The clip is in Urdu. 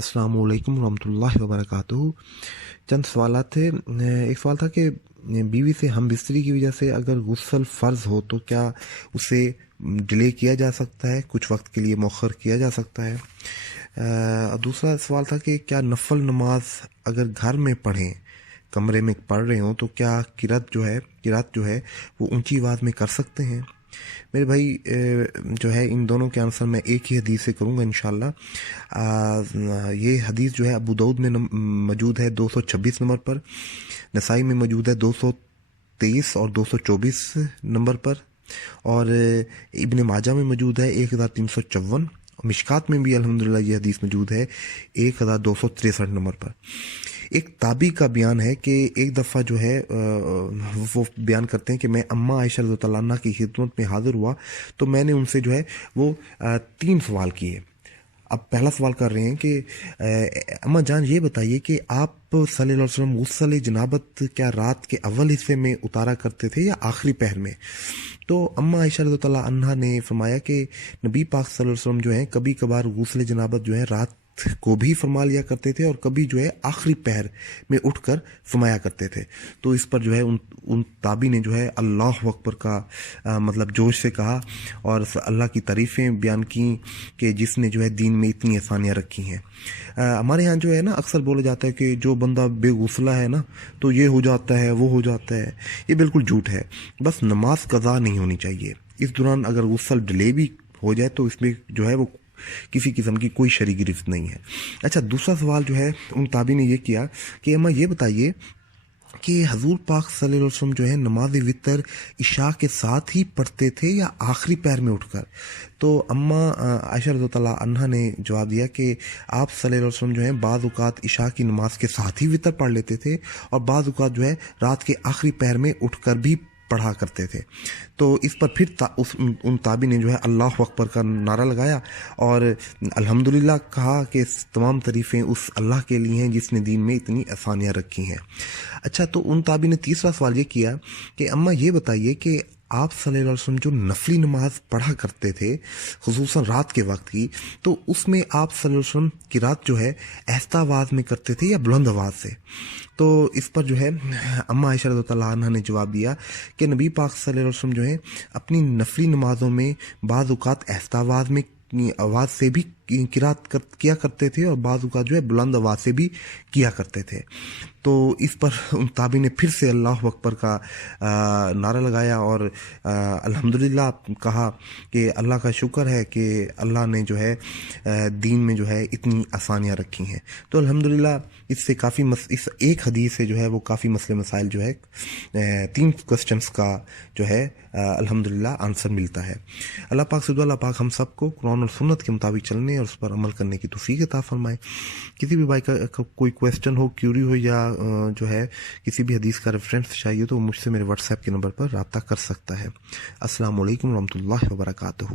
السلام علیکم ورحمۃ اللہ وبرکاتہ۔ چند سوالات تھے۔ ایک سوال تھا کہ بیوی سے ہم بستری کی وجہ سے اگر غسل فرض ہو تو کیا اسے ڈیلے کیا جا سکتا ہے، کچھ وقت کے لیے مؤخر کیا جا سکتا ہے؟ دوسرا سوال تھا کہ کیا نفل نماز اگر گھر میں پڑھیں، کمرے میں پڑھ رہے ہوں، تو کیا قرات جو ہے وہ اونچی آواز میں کر سکتے ہیں؟ میرے بھائی جو ہے ان دونوں کے آنسر میں ایک ہی حدیث سے کروں گا انشاءاللہ۔ یہ حدیث جو ہے ابو داؤد میں موجود ہے 226 نمبر پر، نسائی میں موجود ہے 223 اور 224 نمبر پر، اور ابن ماجہ میں موجود ہے 1354، مشکات میں بھی الحمدللہ یہ حدیث موجود ہے 1263 نمبر پر۔ ایک تابعی کا بیان ہے کہ ایک دفعہ جو ہے وہ بیان کرتے ہیں کہ میں اماں عائشہ رضی اللہ عنہ کی خدمت میں حاضر ہوا تو میں نے ان سے جو ہے وہ 3 سوال کیے۔ اب پہلا سوال کر رہے ہیں کہ اماں جان یہ بتائیے کہ آپ صلی اللہ علیہ وسلم غسل جنابت کیا رات کے اول حصے میں اتارا کرتے تھے یا آخری پہر میں؟ تو اماں عائشہ رضی اللہ عنہ نے فرمایا کہ نبی پاک صلی اللہ علیہ وسلم جو ہیں کبھی کبھار غسل جنابت جو ہے رات کو بھی فرما لیا کرتے تھے اور کبھی جو ہے آخری پہر میں اٹھ کر فرمایا کرتے تھے۔ تو اس پر جو ہے ان تابعی نے جو ہے اللہ اکبر کا مطلب جوش سے کہا اور اللہ کی تعریفیں بیان کی کہ جس نے جو ہے دین میں اتنی آسانیاں رکھی ہیں۔ ہمارے ہاں جو ہے نا اکثر بولا جاتا ہے کہ جو بندہ بے غسلہ ہے نا تو یہ ہو جاتا ہے وہ ہو جاتا ہے، یہ بالکل جھوٹ ہے۔ بس نماز قضا نہیں ہونی چاہیے، اس دوران اگر غسل ڈیلے بھی ہو جائے تو اس میں جو ہے وہ کسی قسم کی کوئی شرعی گرفت نہیں ہے۔ اچھا، دوسرا سوال جو ہے ان تابعی نے یہ کیا کہ اماں یہ بتائیے کہ حضور پاک صلی اللہ علیہ وسلم جو ہے نماز وتر عشاء کے ساتھ ہی پڑھتے تھے یا آخری پہر میں اٹھ کر؟ تو اماں عائشہ رضی اللہ عنہا نے جواب دیا کہ آپ صلی اللہ علیہ وسلم جو ہے بعض اوقات عشاء کی نماز کے ساتھ ہی وتر پڑھ لیتے تھے اور بعض اوقات جو ہے رات کے آخری پہر میں اٹھ کر بھی پڑھا کرتے تھے۔ تو اس پر پھر ان تابعی نے جو ہے اللہ اکبر کا نعرہ لگایا اور الحمدللہ کہا کہ تمام تعریفیں اس اللہ کے لیے ہیں جس نے دین میں اتنی آسانیاں رکھی ہیں۔ اچھا، تو ان تابعی نے تیسرا سوال یہ کیا کہ اماں یہ بتائیے کہ آپ صلی اللہ علیہ وسلم جو نفلی نماز پڑھا کرتے تھے خصوصاً رات کے وقت کی، تو اس میں آپ صلی اللہ علیہ وسلم کی رات جو ہے آہستہ آواز میں کرتے تھے یا بلند آواز سے؟ تو اس پر جو ہے اماں عائشہ رضی اللہ عنہا نے جواب دیا کہ نبی پاک صلی اللہ علیہ وسلم جو ہے اپنی نفلی نمازوں میں بعض اوقات آہستہ آواز سے بھی قرات کیا کرتے تھے اور بعض اوقات جو ہے بلند آواز سے بھی کیا کرتے تھے۔ تو اس پر ان تابعین نے پھر سے اللہ اکبر کا نعرہ لگایا اور الحمدللہ کہا کہ اللہ کا شکر ہے کہ اللہ نے جو ہے دین میں جو ہے اتنی آسانیاں رکھی ہیں۔ تو الحمدللہ اس سے کافی اس ایک حدیث سے جو ہے وہ کافی مسئلے مسائل جو ہے 3 کوسچنس کا جو ہے الحمدللہ آنسر ملتا ہے۔ اللہ پاک سے دعا اللہ پاک ہم سب کو قرآن اور سنت کے مطابق چلنے اور اس پر عمل کرنے کی توفیق عطا فرمائے۔ کسی بھی بھائی کا کوئی کویسچن ہو، کیوری ہو یا جو ہے کسی بھی حدیث کا ریفرنس چاہیے تو مجھ سے میرے واٹس ایپ کے نمبر پر رابطہ کر سکتا ہے۔ السلام علیکم ورحمۃ اللہ وبرکاتہ۔